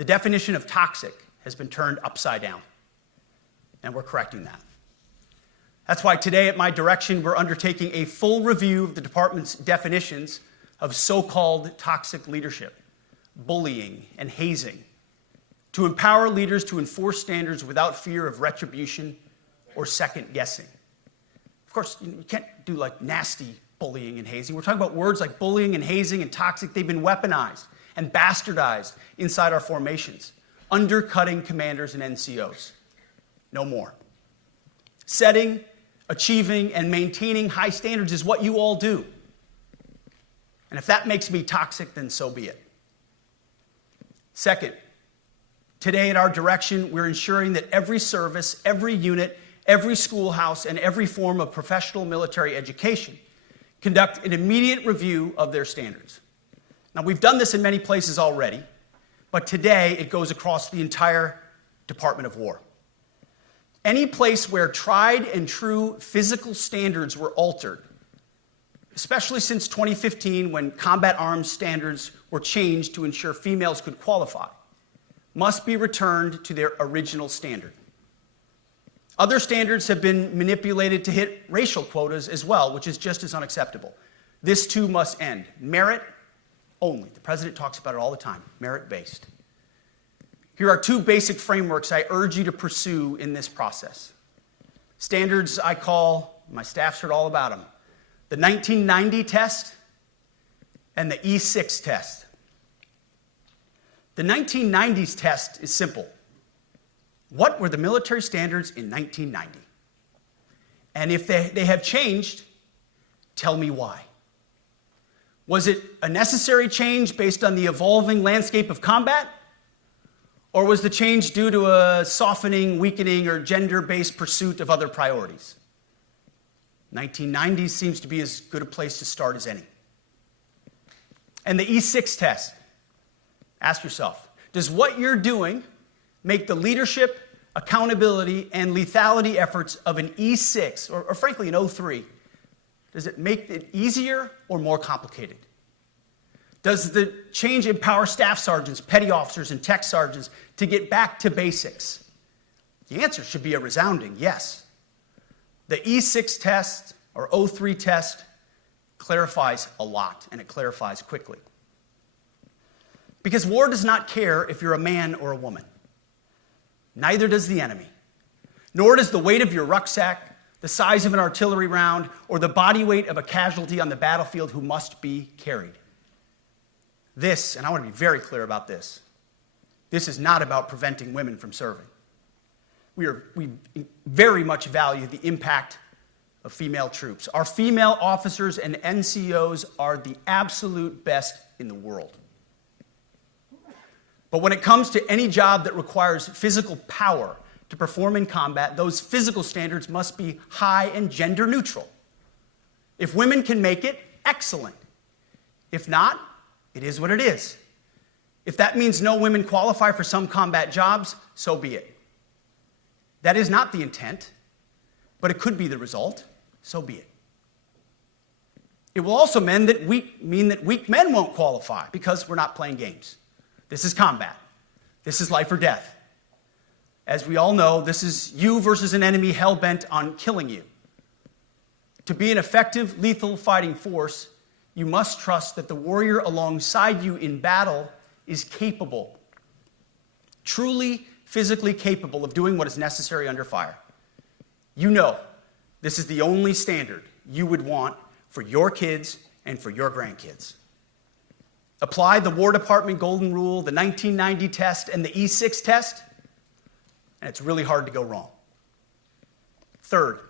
The definition of toxic has been turned upside down, and we're correcting that. That's why today, at my direction, we're undertaking a full review of the department's definitions of so-called toxic leadership, bullying, and hazing, to empower leaders to enforce standards without fear of retribution or second guessing. Of course, you can't do like nasty bullying and hazing. We're talking about words like bullying and hazing and toxic. They've been weaponized and bastardized inside our formations, undercutting commanders and NCOs. No more. Setting, achieving, and maintaining high standards is what you all do. And if that makes me toxic, then so be it. Second, today at our direction, we're ensuring that every service, every unit, every schoolhouse, and every form of professional military education conduct an immediate review of their standards. Now, we've done this in many places already, but today it goes across the entire Department of War. Any place where tried and true physical standards were altered, especially since 2015 when combat arms standards were changed to ensure females could qualify, must be returned to their original standard. Other standards have been manipulated to hit racial quotas as well, which is just as unacceptable. This too must end. Merit only. The president talks about it all the time, merit-based. Here are two basic frameworks I urge you to pursue in this process. Standards I call, my staff's heard all about them, the 1990 test and the E6 test. The 1990s test is simple. What were the military standards in 1990? And if they have changed, tell me why. Was it a necessary change based on the evolving landscape of combat? Or was the change due to a softening, weakening, or gender-based pursuit of other priorities? 1990 seems to be as good a place to start as any. And the E6 test. Ask yourself, does what you're doing make the leadership, accountability, and lethality efforts of an E6, or frankly an O3, does it make it easier or more complicated? Does the change empower staff sergeants, petty officers, and tech sergeants to get back to basics? The answer should be a resounding yes. The E6 test, or O3 test, clarifies a lot, and it clarifies quickly. Because war does not care if you're a man or a woman. Neither does the enemy. Nor does the weight of your rucksack, the size of an artillery round, or the body weight of a casualty on the battlefield who must be carried. This, and I want to be very clear about this, this is not about preventing women from serving. We very much value the impact of female troops. Our female officers and NCOs are the absolute best in the world. But when it comes to any job that requires physical power to perform in combat, those physical standards must be high and gender neutral. If women can make it, excellent. If not, it is what it is. If that means no women qualify for some combat jobs, so be it. That is not the intent, but it could be the result, so be it. It will also mean that weak men won't qualify because we're not playing games. This is combat. This is life or death. As we all know, this is you versus an enemy hell-bent on killing you. To be an effective, lethal fighting force, you must trust that the warrior alongside you in battle is capable, truly physically capable of doing what is necessary under fire. You know this is the only standard you would want for your kids and for your grandkids. Apply the War Department Golden Rule, the 1990 test, and the E6 test, and it's really hard to go wrong. Third,